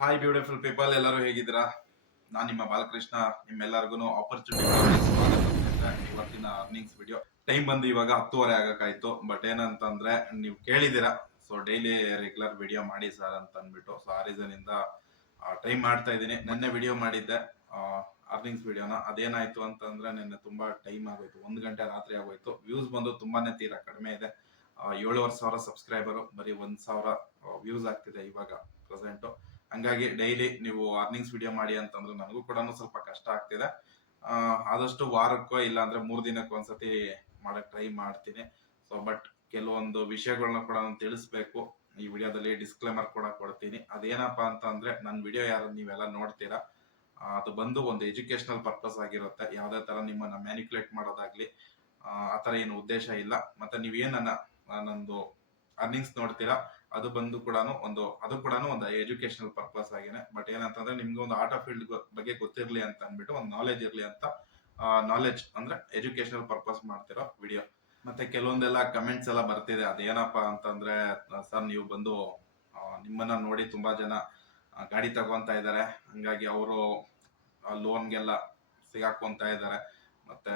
Hi beautiful people ಎಲ್ಲರೂ ಹೇಗಿದ್ದೀರಾ? ನಾನು ನಿಮ್ಮ ಬಾಲಕೃಷ್ಣ. ನಿಮ್ಮೆಲ್ಲರಿಗೂ ಆಪರ್ಚುನಿಟಿ ಇವತ್ತಿನ ಅರ್ನಿಂಗ್ಸ್ ವಿಡಿಯೋ ಟೈಮ್ ಬಂದು ಇವಾಗ ಹತ್ತುವರೆ ಆಗಕ್ಕಾಯ್ತು. ಬಟ್ ಏನಂತಂದ್ರೆ, ನೀವು ಕೇಳಿದ್ದೀರಾ? ಸೊ ಡೈಲಿ ರೆಗ್ಯುಲರ್ ವಿಡಿಯೋ ಮಾಡಿ ಸರ್ ಅಂತ ಅಂದ್ಬಿಟ್ಟು ಸೊ ಆ ರೀಸನ್ ಇಂದ ಟೈಮ್ ಮಾಡ್ತಾ ಇದ್ದೀನಿ. ನೆನ್ನೆ ವಿಡಿಯೋ ಮಾಡಿದ್ದೆ. ಅರ್ನಿಂಗ್ಸ್ ವಿಡಿಯೋನ ಅದೇನಾಯ್ತು ಅಂತಂದ್ರೆ, ನಿನ್ನೆ ತುಂಬಾ ಟೈಮ್ ಆಗೋಯ್ತು. ಒಂದು ಗಂಟೆ ರಾತ್ರಿ ಆಗೋಯ್ತು. ವ್ಯೂಸ್ ಬಂದು ತುಂಬಾನೇ ತೀರಾ ಕಡಿಮೆ ಇದೆ. ಏಳುವರೆ ಸಾವಿರ ಸಬ್ಸ್ಕ್ರೈಬರು ಬರೀ ಒಂದ್ ಸಾವಿರ ವ್ಯೂಸ್ ಆಗ್ತಿದೆ ಇವಾಗ ಪ್ರೆಸೆಂಟು ಹಂಗಾಗಿ ಡೈಲಿ ನೀವು ಅರ್ನಿಂಗ್ಸ್ ವಿಡಿಯೋ ಮಾಡಿ ಅಂತಂದ್ರೆ ನನಗೂ ಕೂಡ ಸ್ವಲ್ಪ ಕಷ್ಟ ಆಗ್ತಿದೆ. ಆದಷ್ಟು ವಾರಕ್ಕೋ ಇಲ್ಲ ಅಂದ್ರೆ ಮೂರ್ ದಿನಕ್ಕೆ ಒಂದ್ಸತಿ ಮಾಡಕ್ ಟ್ರೈ ಮಾಡ್ತೀನಿ. ಸೊ ಬಟ್ ಕೆಲವೊಂದು ವಿಷಯಗಳನ್ನ ಕೂಡ ನಾನು ತಿಳಿಸ್ಬೇಕು. ಈ ವಿಡಿಯೋದಲ್ಲಿ ಡಿಸ್ಕ್ಲೇಮರ್ ಕೂಡ ಕೊಡ್ತೀನಿ. ಅದೇನಪ್ಪಾ ಅಂತ ಅಂದ್ರೆ ನನ್ನ ವಿಡಿಯೋ ಯಾರು ನೀವೆಲ್ಲ ನೋಡ್ತೀರಾ, ಅದು ಬಂದು ಒಂದು ಎಜುಕೇಶನಲ್ ಪರ್ಪಸ್ ಆಗಿರುತ್ತೆ. ಯಾವ್ದೇ ತರ ನಿಮ್ಮನ್ನ ಮ್ಯಾನಿಕ್ಯುಲೇಟ್ ಮಾಡೋದಾಗ್ಲಿ, ಆ ತರ ಏನು ಉದ್ದೇಶ ಇಲ್ಲ. ಮತ್ತೆ ನೀವೇನನ್ನ ನಂದು ಅರ್ನಿಂಗ್ಸ್ ನೋಡ್ತೀರಾ ಅದು ಬಂದು ಕೂಡ ಒಂದು, ಅದು ಕೂಡ ಒಂದು ಎಜುಕೇಶನಲ್ ಪರ್ಪಸ್ ಆಗಿದೆ ಬಟ್ ಏನಂತಂದ್ರೆ ನಿಮ್ಗೆ ಒಂದು ಆರ್ಟ್ ಫೀಲ್ಡ್ ಬಗ್ಗೆ ಗೊತ್ತಿರಲಿ ಅಂತ ಅಂದ್ಬಿಟ್ಟು ಒಂದು ನಾಲೆಜ್ ಇರಲಿ ಅಂತ ನಾಲೆಜ್ ಅಂದ್ರೆ ಎಜುಕೇಶನಲ್ ಪರ್ಪಸ್ ಮಾಡ್ತಿರೋ ವಿಡಿಯೋ ಮತ್ತೆ ಕೆಲವೊಂದೆಲ್ಲ ಕಮೆಂಟ್ಸ್ ಎಲ್ಲ ಬರ್ತಿದೆ. ಅದೇನಪ್ಪ ಅಂತಂದ್ರೆ ಸರ್ ನೀವು ಬಂದು ನಿಮ್ಮನ್ನ ನೋಡಿ ತುಂಬಾ ಜನ ಗಾಡಿ ತಗೊಂತ ಇದ್ದಾರೆ. ಹಂಗಾಗಿ ಅವರು ಲೋನ್ಗೆಲ್ಲ ಸಿಗಾಕೊಂತ ಇದ್ದಾರೆ. ಮತ್ತೆ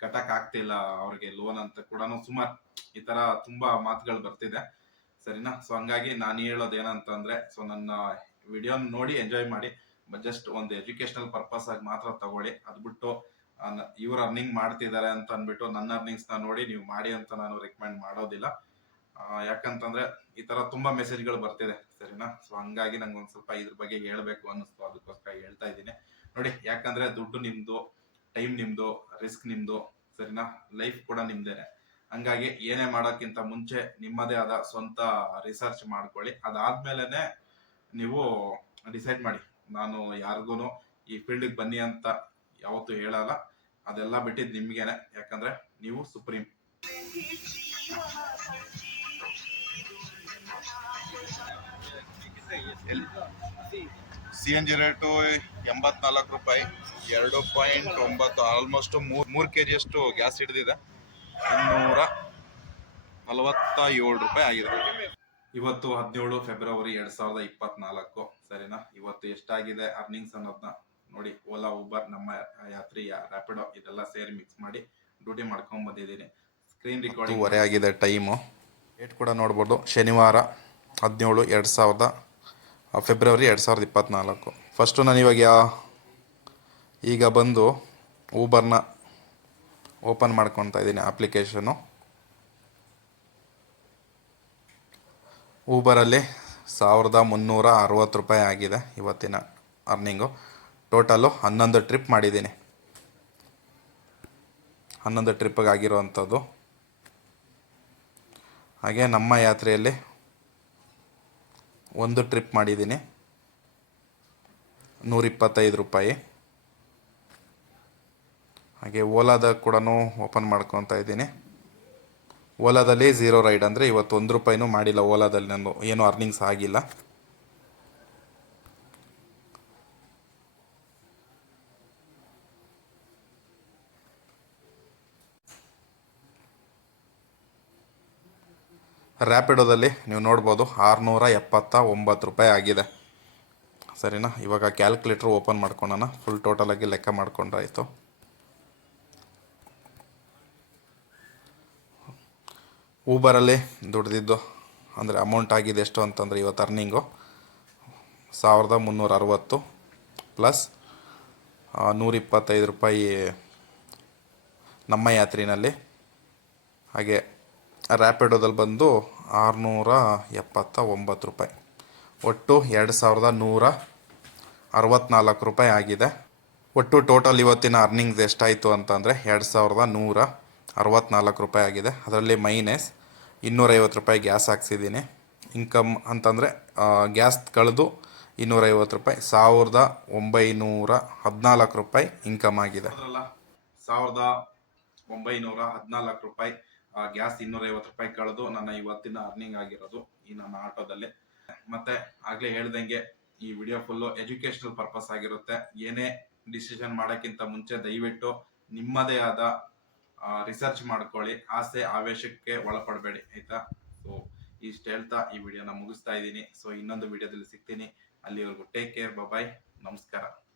ಕಟ್ಟಕ್ ಆಗ್ತಿಲ್ಲ ಅವ್ರಿಗೆ ಲೋನ್ ಅಂತ ಕೂಡ ಸುಮಾರು ಈ ತರ ತುಂಬಾ ಮಾತುಗಳು ಬರ್ತಿದೆ. ಸರಿನಾ? ಸೊ ಹಂಗಾಗಿ ನಾನು ಹೇಳೋದು ಏನಂತಂದ್ರೆ ಸೊ ನನ್ನ ವಿಡಿಯೋ ನೋಡಿ ಎಂಜಾಯ್ ಮಾಡಿ ಜಸ್ಟ್ ಒಂದು ಎಜುಕೇಶನಲ್ ಪರ್ಪಸ್ ಆಗಿ ಮಾತ್ರ ತಗೊಳ್ಳಿ. ಅದ್ ಬಿಟ್ಟು ಇವ್ರು ಅರ್ನಿಂಗ್ ಮಾಡ್ತಿದ್ದಾರೆ ಅಂತ ಅಂದ್ಬಿಟ್ಟು ನನ್ನ ಅರ್ನಿಂಗ್ಸ್ನ ನೋಡಿ ನೀವು ಮಾಡಿ ಅಂತ ನಾನು ರೆಕಮೆಂಡ್ ಮಾಡೋದಿಲ್ಲ. ಯಾಕಂತಂದ್ರೆ ಈ ತರ ತುಂಬಾ ಮೆಸೇಜ್ಗಳು ಬರ್ತಿದೆ, ಸರಿನಾ? ಸೊ ಹಂಗಾಗಿ ನಂಗೆ ಒಂದ್ ಸ್ವಲ್ಪ ಇದ್ರ ಬಗ್ಗೆ ಹೇಳ್ಬೇಕು ಅನ್ನಿಸ್ತು. ಅದಕ್ಕೋಸ್ಕರ ಹೇಳ್ತಾ ಇದ್ದೀನಿ. ನೋಡಿ, ಯಾಕಂದ್ರೆ ದುಡ್ಡು ನಿಮ್ದು ಟೈಮ್ ನಿಮ್ದು ರಿಸ್ಕ್ ನಿಮ್ದು, ಸರಿನಾ? ಲೈಫ್ ಕೂಡ ನಿಮ್ದೇನೆ. ಹಂಗಾಗಿ ಏನೇ ಮಾಡೋಕ್ಕಿಂತ ಮುಂಚೆ ನಿಮ್ಮದೇ ಆದ ಸ್ವಂತ ರಿಸರ್ಚ್ ಮಾಡ್ಕೊಳ್ಳಿ. ಅದಾದ್ಮೇಲೆನೆ ನೀವು ಡಿಸೈಡ್ ಮಾಡಿ. ನಾನು ಯಾರಿಗೂ ಈ ಫೀಲ್ಡಿಗೆ ಬನ್ನಿ ಅಂತ ಯಾವತ್ತೂ ಹೇಳಲ್ಲ. ಅದೆಲ್ಲ ಬಿಟ್ಟಿದ್ದು ನಿಮಗೇನೆ. ಯಾಕಂದ್ರೆ ನೀವು supreme. C N G rate ಎಂಬತ್ನಾಲ್ಕು ರೂಪಾಯಿ, ಎರಡು ಪಾಯಿಂಟ್ ಒಂಬತ್ತು ಆಲ್ಮೋಸ್ಟ್ ಮೂರು ಮೂರು ಕೆ ಜಿಯಷ್ಟು ಗ್ಯಾಸ್ ಹಿಡಿದಿದೆ. ಇನ್ನೂರ ನಲವತ್ತ ಏಳು ರೂಪಾಯಿ ಆಗಿದೆ. ಇವತ್ತು ಹದಿನೇಳು ಫೆಬ್ರವರಿ ಎರಡ್ ಸಾವಿರದ ಇಪ್ಪತ್ನಾಲ್ಕು ಸರಿನಾ? ಇವತ್ತು ಎಷ್ಟಾಗಿದೆ ಅರ್ನಿಂಗ್ಸ್ ಅನ್ನೋದನ್ನ ನೋಡಿ ಓಲಾ ಊಬರ್ ನಮ್ಮ ಯಾತ್ರಿ ರ್ಯಾಪಿಡೋ ಇದೆಲ್ಲ ಸೇರಿ ಮಿಕ್ಸ್ ಮಾಡಿ ಡ್ಯೂಟಿ ಮಾಡ್ಕೊಂಡ್ ಬಂದಿದ್ದೀನಿ. ಸ್ಕ್ರೀನ್ ರೆಕಾರ್ಡಿಂಗ್ ವರೆ ಆಗಿದೆ ಟೈಮು ಡೇಟ್ ಕೂಡ ನೋಡ್ಬೋದು. ಶನಿವಾರ ಹದಿನೇಳು ಎರಡು ಸಾವಿರದ ಫೆಬ್ರವರಿ ಎರಡು ಸಾವಿರದ ಇಪ್ಪತ್ತ್ನಾಲ್ಕು ಫಸ್ಟು ನಾನು ಇವಾಗ ಯಾ ಈಗ ಬಂದು ಊಬರ್ನ ಓಪನ್ ಮಾಡ್ಕೊತಾ ಇದ್ದೀನಿ ಅಪ್ಲಿಕೇಶನು. ಊಬರಲ್ಲಿ ಸಾವಿರದ ಮುನ್ನೂರ ಅರವತ್ತು ರೂಪಾಯಿ ಆಗಿದೆ ಇವತ್ತಿನ ಅರ್ನಿಂಗು. ಟೋಟಲು ಹನ್ನೊಂದು ಟ್ರಿಪ್ ಮಾಡಿದ್ದೀನಿ. ಹನ್ನೊಂದು ಟ್ರಿಪ್ಪಿಗೆ ಆಗಿರುವಂಥದ್ದು. ಹಾಗೆ ನಮ್ಮ ಯಾತ್ರೆಯಲ್ಲಿ ಒಂದು ಟ್ರಿಪ್ ಮಾಡಿದ್ದೀನಿ. ನೂರಿಪ್ಪತ್ತೈದು ರೂಪಾಯಿ. ಹಾಗೆ ಓಲಾದ ಕೂಡ ಓಪನ್ ಮಾಡ್ಕೊತಾ ಇದ್ದೀನಿ. ಓಲಾದಲ್ಲಿ ಝೀರೋ ರೈಡ್ ಅಂದರೆ ಇವತ್ತು ಒಂದು ರೂಪಾಯಿನೂ ಮಾಡಿಲ್ಲ ಓಲಾದಲ್ಲಿ ನಾನು ಏನು ಅರ್ನಿಂಗ್ಸ್ ಆಗಿಲ್ಲ. ರ್ಯಾಪಿಡೋದಲ್ಲಿ ನೀವು ನೋಡ್ಬೋದು ಆರುನೂರ ಎಪ್ಪತ್ತ ಒಂಬತ್ತು ರೂಪಾಯಿ ಆಗಿದೆ. ಸರಿನಾ? ಇವಾಗ ಕ್ಯಾಲ್ಕುಲೇಟ್ರ್ ಓಪನ್ ಮಾಡ್ಕೊಳೋಣ. ಫುಲ್ ಟೋಟಲಾಗಿ ಲೆಕ್ಕ ಮಾಡ್ಕೊಂಡ್ರಾಯ್ತು. ಊಬರಲ್ಲಿ ದುಡ್ದಿದ್ದು. ಅಂದರೆ ಅಮೌಂಟ್ ಆಗಿದೆ ಎಷ್ಟು ಅಂತಂದರೆ ಇವತ್ತು ಅರ್ನಿಂಗು ಸಾವಿರದ ಮುನ್ನೂರ ಅರವತ್ತು ಪ್ಲಸ್ ನೂರಿಪ್ಪತ್ತೈದು ರೂಪಾಯಿ ನಮ್ಮ ಯಾತ್ರಿನಲ್ಲಿ. ಹಾಗೆ ರ್ಯಾಪಿಡೋದಲ್ಲಿ ಬಂದು ಆರುನೂರ ಎಪ್ಪತ್ತ ಒಂಬತ್ತು ರೂಪಾಯಿ. ಒಟ್ಟು ಎರಡು ಸಾವಿರದ ನೂರ ಅರವತ್ತ್ನಾಲ್ಕು ರೂಪಾಯಿ ಆಗಿದೆ. ಒಟ್ಟು ಟೋಟಲ್ ಇವತ್ತಿನ ಅರ್ನಿಂಗ್ಸ್ ಎಷ್ಟಾಯಿತು ಅಂತಂದರೆ ಎರಡು ಸಾವಿರದ ನೂರ ಅರವತ್ತ್ನಾಲ್ಕು ರೂಪಾಯಿ ಆಗಿದೆ. ಅದರಲ್ಲಿ ಮೈನಸ್ ಇನ್ನೂರೈವತ್ತು ರೂಪಾಯಿ ಗ್ಯಾಸ್ ಹಾಕ್ಸಿದ್ದೀನಿ. ಇನ್ಕಮ್ ಅಂತಂದರೆ ಗ್ಯಾಸ್ ಕಳೆದು ಇನ್ನೂರೈವತ್ತು ರೂಪಾಯಿ, ಸಾವಿರದ ಒಂಬೈನೂರ ಹದಿನಾಲ್ಕು ರೂಪಾಯಿ ಇನ್ಕಮ್ ಆಗಿದೆ. ಸಾವಿರದ ಒಂಬೈನೂರ ಹದಿನಾಲ್ಕು ರೂಪಾಯಿ ಗ್ಯಾಸ್ ಇನ್ನೂರೈವತ್ತು ರೂಪಾಯಿ ಕಳೆದು ನನ್ನ ಇವತ್ತಿನ ಅರ್ನಿಂಗ್ ಆಗಿರೋದು ಈ ನನ್ನ ಆಟೋದಲ್ಲಿ. ಮತ್ತೆ ಆಗಲೇ ಹೇಳ್ದಂಗೆ ಈ ವಿಡಿಯೋ ಫುಲ್ಲು ಎಜುಕೇಶನಲ್ ಪರ್ಪಸ್ ಆಗಿರುತ್ತೆ. ಏನೇ ಡಿಸಿಷನ್ ಮಾಡೋಕ್ಕಿಂತ ಮುಂಚೆ ದಯವಿಟ್ಟು ನಿಮ್ಮದೇ ಆದ ರಿಸರ್ಚ್ ಮಾಡ್ಕೊಳ್ಳಿ. ಆಸೆ, ಆವೇಶಕ್ಕೆ ಒಳಪಡಬೇಡಿ, ಆಯ್ತಾ? ಸೊ ಇಷ್ಟು ಹೇಳ್ತಾ ಈ ವಿಡಿಯೋನ ಮುಗಿಸ್ತಾ ಇದ್ದೀನಿ. ಸೊ ಇನ್ನೊಂದು ವಿಡಿಯೋದಲ್ಲಿ ಸಿಗ್ತೀನಿ. ಅಲ್ಲಿವರೆಗೂ ಟೇಕ್ ಕೇರ್ ಬಾಯ್ ನಮಸ್ಕಾರ.